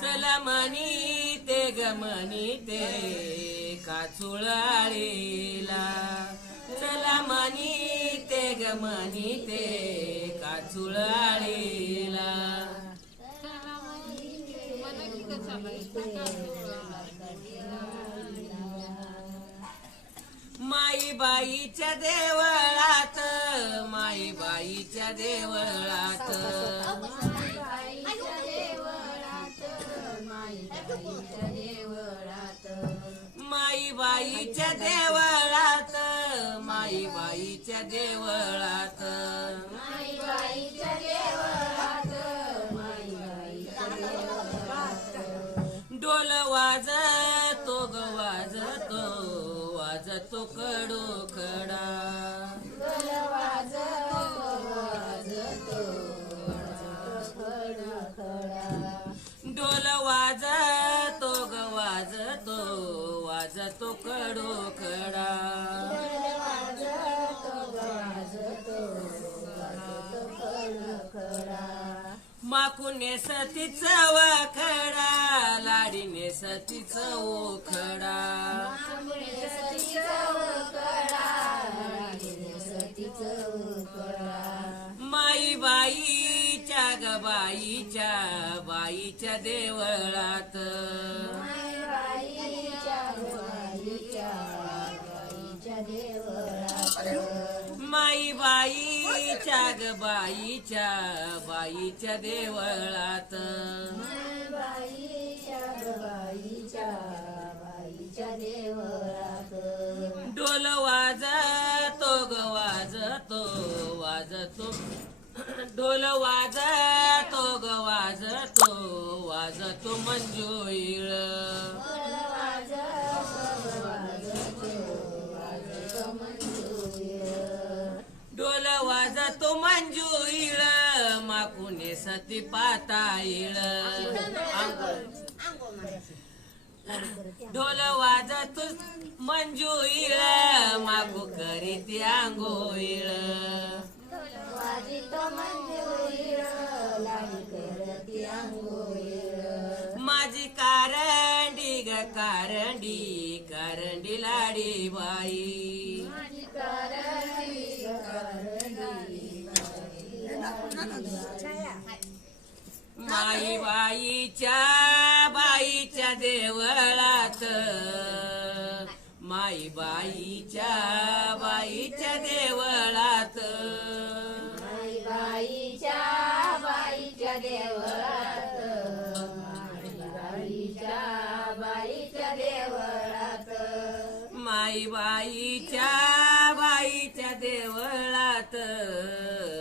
चला म्हणी ते ग म्हणी ते काचुळाळीला चला म्हणी ते ग म्हणी ते काचुळाळीला माईबाईच्या देवळात माईबाईच्या देवळात माईबाईच्या देवळात माईबाईच्या देवळात डोल वाजतो ग वाजतो वाजतो कडो कडा डोल वाजतो ग वाजतो वाजतो कडो कडा माकुने सतीचा वाखडा लाडीने सतीचा ओखडा माईबाईच्या ग बाईच्या बाईच्या देवळात माईबाईच्या ग बाईच्या बाईच्या देवळात डोल वाजतो ग वाजतो वाजतो डोल वाजतो ग वाजतो वाजतो मंजुळीळ डोल वाजतो मंजुळीळ माकुने सती पाताळीळ ढोल वाजतो मंजुळीळ माकू करीती आंघोळीळ माझी कारंडी ग कारंडी कारंडी लाडी बाई माईबाईच्या बाईच्या देवळात माईबाईच्या बाईच्या देवळात माईबाईच्या बाईच्या देवळात माईबाईच्या बाईच्या देवळात माईबाईच्या बाईच्या देवळात माईबाईच्या बाईच्या देवळात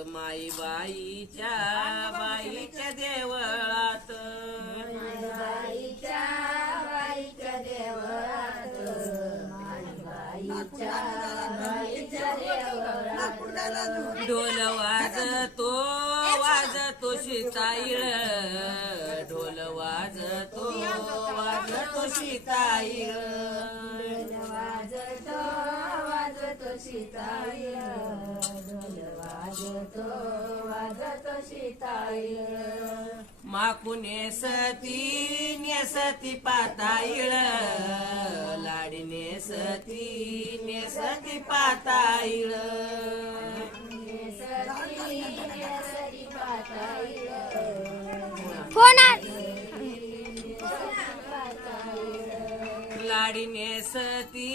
माईबाईच्या बाईच्या देवळात माईबाईच्या बाईच्या देवळात ढोल वाजतो वाजतो शिताईळ ढोल वाजतो वाजतो शिताईळ वाजतो वाजतो शिताईळ ढोल वाजतो वाजतो शिताईळ माकुने सती नेसती पाताईळ लाडी नेसती नेसती पाताईळ लाडी नेसती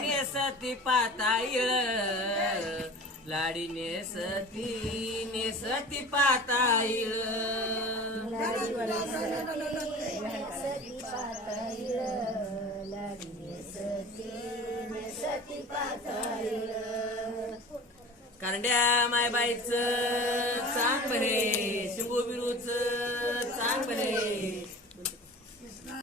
नेसती पाताईळ लाडी नेसती नेसती पाताईळ कारंड्या मायबाईचं सांग बरे